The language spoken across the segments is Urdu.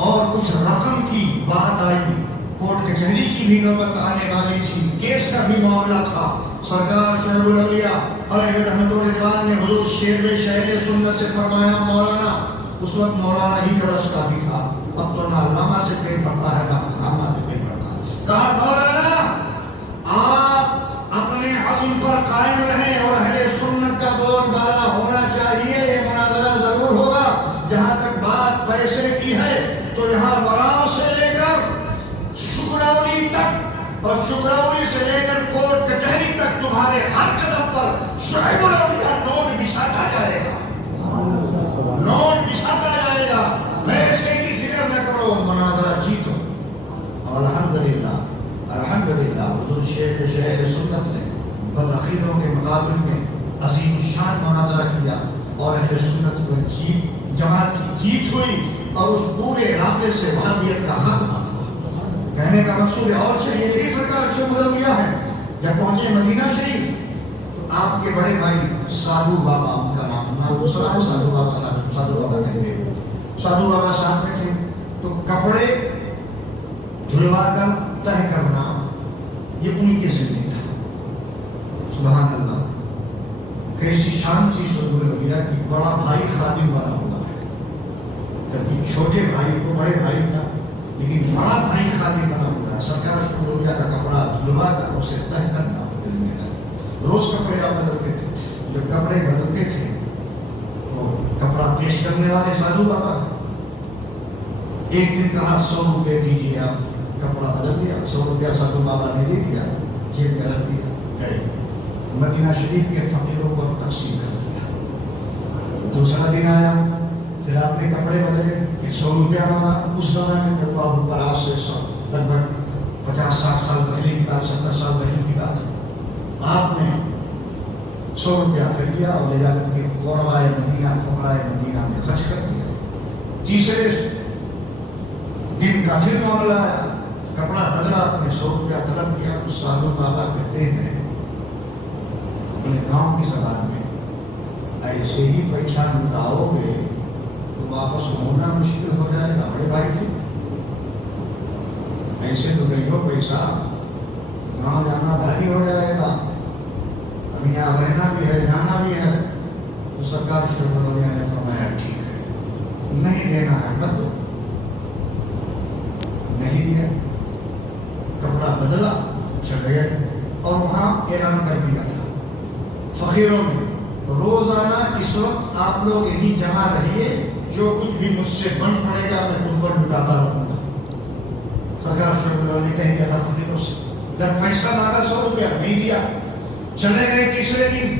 اور کچھ رقم کی بات آئی، کورٹ کچہری کی بھی نوبت آنے والی تھی، کیس کا بھی معاملہ تھا. سرکار شیخ الاولیاء علیہ رحمت و رضوان نے حضور شیر شہر سنت سے فرمایا مولانا، اس وقت مولانا ہی کا رشتہ بھی تھا، اب تو نہ علامہ سے پیٹ پڑتا ہے نہ علامہ سے پیٹ پڑتا ہے. کہا مولانا آپ اپنے عزم پر قائم رہیں اور اہل سنت کا بول بالا ہونا چاہیے. یہ مناظرہ ضرور ہوگا. جہاں تک بات پیسے کی ہے تو یہاں وراں سے لے کر شکراولی تک اور شکراولی سے لے کر کورٹ کچہری تک تمہارے ہر قدم پر شعیب الاولیاء نوٹ بچھاتا جائے گا، نوٹ بچھاتا جائے گا. پیسے کی فکر نہ کرو، مناظرہ جیتو. الحمدللہ الحمدللہ حضور شیخ شہر سنت نے بدعقیدوں کے مقابل میں عظیم الشان مناظرہ کیا اور اہل سنت کو جماعت کی جیت ہوئی اور اس پورے علاقے سے وہابیت کا خاتمہ. کہنے کا مقصود ہے اور سے یہی سرکار شیخ الاولیاء ہے. جب پہنچے مدینہ شریف تو آپ کے بڑے بھائی سادھو بابا، ان کا نام دوسرا ہے سادھو بابا، سادھو بابا کہتے ہیں، سادھو بابا ساتھ میں تھے. تو کپڑے دھلوا کر تہ کرنا یہ ان کے ذمہ تھا. سبحان اللہ، کیسی شان تھی شیخ الاولیاء کی. بڑا بھائی خادم بنا ہوا ہے، جبکہ چھوٹے بھائی کو بڑے بھائی کا، لیکن بڑا بھائی خادم بنا ہوا ہے. سرکار شیخ الاولیاء کا کپڑا دھلوا کر اسے تہ کرنا بدلنے کا. روز کپڑے آپ بدلتے تھے. جب کپڑے بدلتے تھے تو کپڑا پیش کرنے والے سادھو بابا ہیں. ایک دن کہا 100 روپے دیجیے، آپ کپڑا بدل دیا. 100 روپیہ سادھو بابا نے دے دیا، جیب میں رکھ دیا، گئے مدینہ شریف کے فقیروں کو تقسیم کر دیا. دوسرا دن آیا، پھر آپ نے کپڑے بدلے، پھر 100 روپیہ مانگا. اس زمانے میں تو آپ پر آج سے لگ بھگ 50-60 سال پہلے کی بات، 70 سال پہلے کی بات ہے. آپ نے 100 روپیہ پھر دیا اور لے جا کر کے غربائے مدینہ، فقرائے مدینہ میں خرچ کر دیا. تیسرے دن کا پھر معاملہ آیا، کپڑا بدلا، آپ نے 100 روپیہ طلب کیا. تو سادھو بابا کہتے ہیں اپنے گاؤں کی زبان میں، ایسے ہی پیسہ لٹاؤ گے تو واپس ہونا مشکل ہو جائے گا. بڑے بھائی تھے، ایسے تو گئی ہو پیسہ، گاؤں جانا بھاری ہو جائے گا، اب یہاں رہنا بھی ہے جانا بھی ہے. تو سرکار شیخ الاولیاء نے فرمایا ٹھیک ہے، نہیں دینا ہے مت دو. نہیں دیا، کپڑا بدلا، چلے گئے اور وہاں اعلان کر دیا تھا فقیروں نے روزانہ اس وقت آپ لوگ یہیں جمع رہیے، جو کچھ بھی مجھ سے بن پڑے گا میں تم پر لٹاتا رہوں گا. سرکار شیخ الاولیاء نے کہہ دیا تھا فقیروں سے. جب پیسہ مانگا 100 روپیہ نہیں دیا، چلے گئے تیسرے دن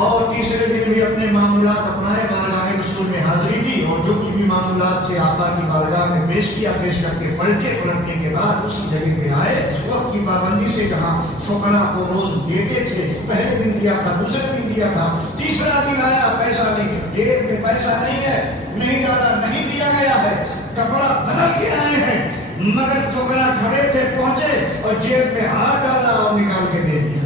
اور تیسرے دن بھی اپنے معاملات اپنائے، بارگاہ رسول میں حاضری دی اور جو کچھ بھی معاملات تھے آقا کی بارگاہ میں پیش کیا. پیش کر کے پلٹنے کے بعد اسی جگہ پہ آئے. وقت کی پابندی سے جہاں فقراء کو روز دیتے تھے، پہلے دن دیا تھا، دوسرے دن دیا تھا، تیسرا دن آیا پیسہ نہیں، جیب میں پیسہ نہیں ہے، نہیں ڈالا، نہیں دیا گیا ہے، کپڑا بدل کے آئے ہیں. مگر فقراء کھڑے تھے، پہنچے اور جیب میں ہاتھ ڈالا اور نکال کے دے دیا.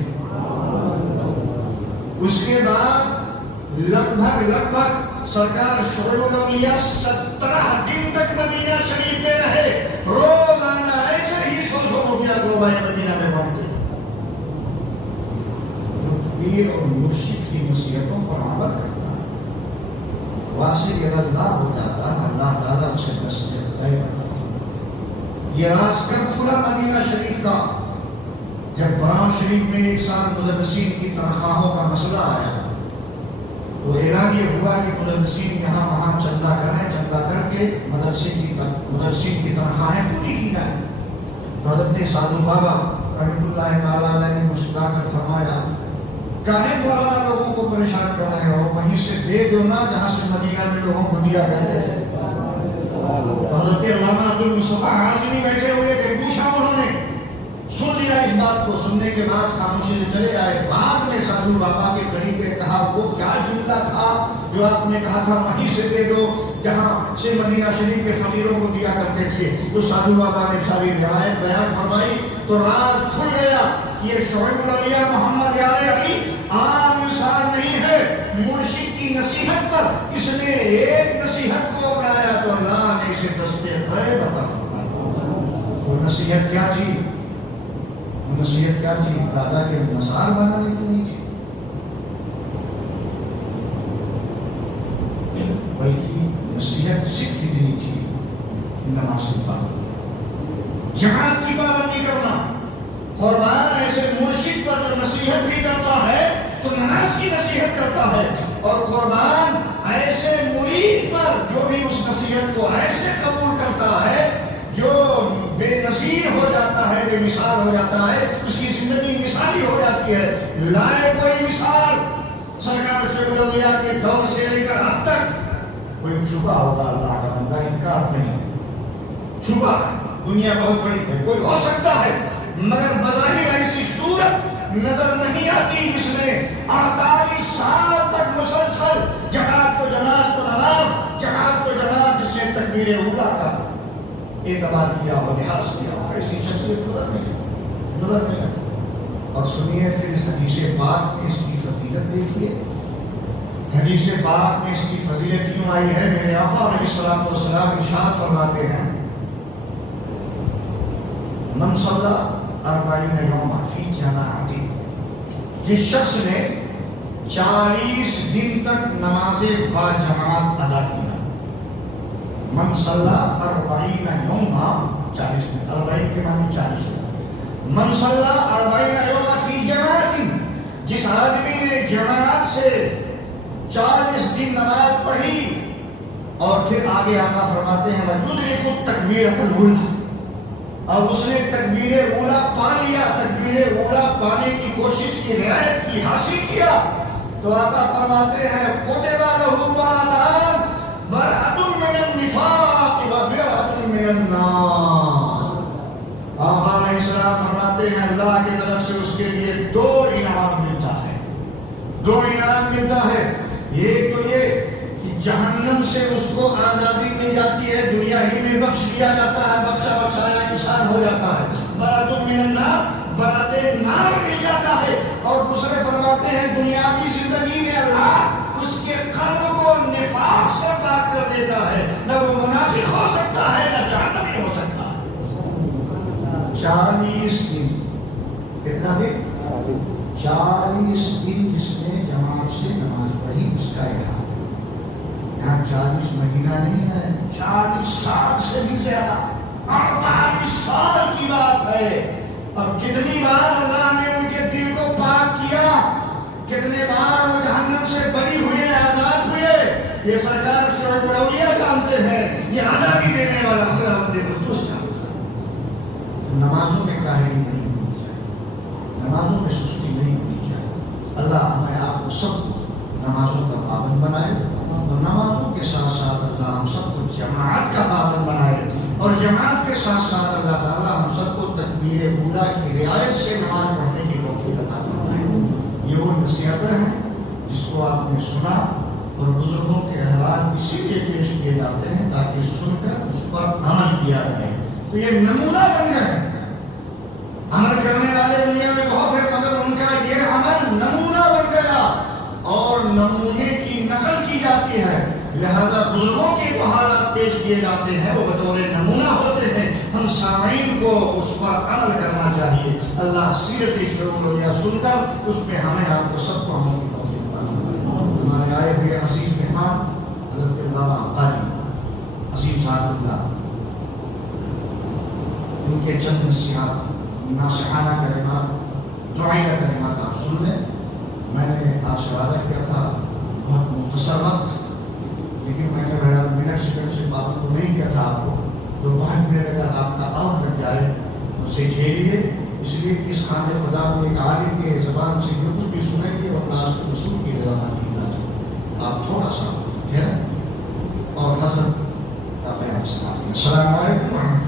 اس کے بعد لگ بھگ سرکار شیخ الاولیاء 17 دن تک مدینہ شریف میں رہے. روزانہ ایسے ہی 100 روپیہ غربائے مدینہ میں بانٹتے. جو پیر اور مرشد کی نصیحتوں پر عمل کرتا ہے، واصل اللہ ہو جاتا ہے، اللہ تعالیٰ اسے بسط غیب عطا فرماتا ہے. یہ راز کب کھلا مدینہ شریف کا؟ جب براؤ شریف میں ایک سال مدرسین کی تنخواہوں کا مسئلہ آیا تو اعلان یہ ہوا کہ مدرسین یہاں وہاں چندہ کریں، چندہ کر کے مدرسین کی تنخواہیں پوری کی جائیں. حضرت سادھو بابا رحمۃ اللہ تعالیٰ علیہ نے مسکرا کر فرمایا، کاہے مولانا لوگوں کو پریشان کر رہے ہو، وہیں سے دے دو نا جہاں سے مدینہ میں لوگوں کو دیا کرتے تھے. حضرت علامہ عبد المصطفیٰ ہاشمی بیٹھے ہوئے تھے، پوچھا انہوں نے، سن لیا اس بات کو، سننے کے بعد خاموشی سے چلے آئے. بعد میں سادھو بابا کے قریب نے کہا وہ کیا جملہ تھا جو آپ نے کہا تھا وہیں سے دے دو جہاں سے مدینہ شریف کے فقیروں کو دیا کرتے تھے. تو سادھو بابا نے ساری روایت بیان فرمائی تو راز کھل گیا کہ یہ شعیب الاولیاء محمد یار علی عام انسان نہیں ہے. مرشد کی نصیحت پر اس نے ایک نصیحت کو اپنایا تو اللہ نے اسے دستے نصیحت کیا تھی؟ نصیحت کیا تھی؟ دادا کے مزار بنانے کی نہیں تھی، بلکہ نصیحت صرف اتنی تھی نماز کی پابندی کرنا، جماعت کی پابندی کرنا۔ قربان ایسے مرشد پر جو نصیحت بھی کرتا ہے تو نماز کی نصیحت کرتا ہے، اور قربان ایسے مرید پر جو بھی اس نصیحت کو ایسے قبول کرتا ہے جو بے نظیر ہو جاتا ہے، بے مثال ہو جاتا ہے، اس کی زندگی مثالی ہو جاتی ہے۔ لائے کوئی مثال سرکار شیخ الاولیاء کے دور سے لے کر اب تک کوئی چھپا ہوگا اللہ کا بندہ، انکار نہیں، چھپا ہے، دنیا بہت بڑی ہے، کوئی ہو سکتا ہے، مگر بظاہر ایسی صورت نظر نہیں آتی جس نے 48 سال تک مسلسل جماعت تو جماعت تو نماز، جماعت تو جماعت، جس نے تکبیر اولیٰ کا اعتبار کیا ہو، لحاظ کیا ہو، ایسی شخصیت نظر نہیں آتی۔ اور سنیے پھر اس حدیث پاک میں اس کی فضیلت دیکھیے۔ حدیث پاک میں اس کی فضیلت یوں آئی ہے، میرے آقا علیہ الصلوۃ والسلام ارشاد فرماتے ہیں، من صلی 40 یوما فی جماعت، جس شخص نے 40 دن تک نماز با جماعت ادا کیا، من صلی 40 یوما، 40 دن، 40 کے معنی 40 ہوتا، من صلی 40 یوما فی جماعت، جس آدمی نے جماعت سے 40 دن نماز پڑھی، اور پھر آگے آقا فرماتے ہیں وَيُدْرِكُ التَّكْبِيرَةَ الْأُولَىٰ، اور اس نے تکبیر اولیٰ پا لیا، تکبیر اولیٰ پانے کی کوشش کی، رعایت کی، حاصل کیا، تو آقا فرماتے ہیں كُتِبَ لَهُ بَرَأَتَانِ، بَرَأَةٌ مِّنَ النِّفَاقِ وَبَرَأَةٌ مِّنَ النَّارِ۔ آقا علیہ السلام فرماتے ہیں اللہ کی طرف سے اس کے لیے 2 انعام ملتا ہے، 2 انعام ملتا ہے۔ ایک تو یہ کہ جہنم سے اس کو آزادی مل جاتی ہے، دنیا ہی میں بخش دیا جاتا ہے، بخشا بخشایا انسان ہو جاتا ہے، برأۃ من النار، برأت نار مل جاتا ہے۔ اور دوسرے فرماتے ہیں دنیاوی زندگی میں اللہ اس کے قلب کو نفاق سے پاک کر دیتا ہے، نہ وہ منافق ہو سکتا ہے نہ جہنمی ہو سکتا ہے۔ 40 دن، کتنا دن؟ 40 دن جس نے جماعت سے نماز پڑھی اس کا یہاں 40 مہینہ نہیں ہے، 40 سال سے بھی زیادہ، 48 سال کی بات ہے۔ اب کتنی بار اللہ نے ان کے دل کو پاک کیا، کتنے بار وہ جہنم سے بری ہوئے، آزاد ہوئے، یہ سرکار شیخ الاولیاء جانتے ہیں، یہ آزادی دینے والا خدا بندے کو دوست جانتا ہے۔ نمازوں میں کاہلی نہیں ہونی چاہیے، نمازوں میں سستی نہیں ہونی چاہیے۔ اللہ ہمیں آپ کو سب کو نمازوں کا پابند بنائے، اور نمازوں کے ساتھ ساتھ اللہ ہم سب کو جماعت کا پابند بنائے، اور جماعت کے ساتھ ساتھ اللہ تعالیٰ ہم سب کو تکبیر اولیٰ کی رعایت سے نماز پڑھنے کی توفیق عطا فرمائے۔ یہ وہ نصیحتیں ہیں جس کو آپ نے سنا، اور بزرگوں کے احوال اسی لیے پیش کیے جاتے ہیں تاکہ سن کر اس پر عمل کیا جائے۔ تو یہ نمونہ بن گئے، عمل کرنے والے دنیا میں بہت ہیں، مگر ان کا یہ عمل نمونہ بن گیا، اور نمونے کی نقل کی جاتی ہے، لہذا بزرگوں کے جو حالات پیش کیے جاتے ہیں وہ بطور نمونہ ہوتے ہیں، ہم سامعین کو اس پر عمل کرنا چاہیے۔ اللہ سیرت شیخ الاولیاء سن کر اس پہ ہمیں آپ کو سب کو عمل کی توفیق عطا فرمائے۔ ہمارے آئے ہوئے عزیز مہمان حضرت علامہ قاری عظیم صاحب اللہ، ان کے چند نصیحات، ناصحانہ کلمات، دعائیہ کلمات آپ سن لیں۔ میں نے آپ سے وعدہ کیا تھا بہت مختصر وقت، لیکن میں نے منٹ سیکنڈ سے پابند تو نہیں کیا تھا آپ کو، تو 5 منٹ اگر آپ کا اور لگ جائے تو اسے جھیلیے، اس لیے کہ اس خانے خدا میں ایک عالم کے زبان سے جو کچھ بھی سنیں گے اور ناز کے رسول کی رضامندی سے آپ تھوڑا سا ٹھہریں اور حضرت کا بیان سنائیں۔ السلام علیکم ورحمۃ اللہ۔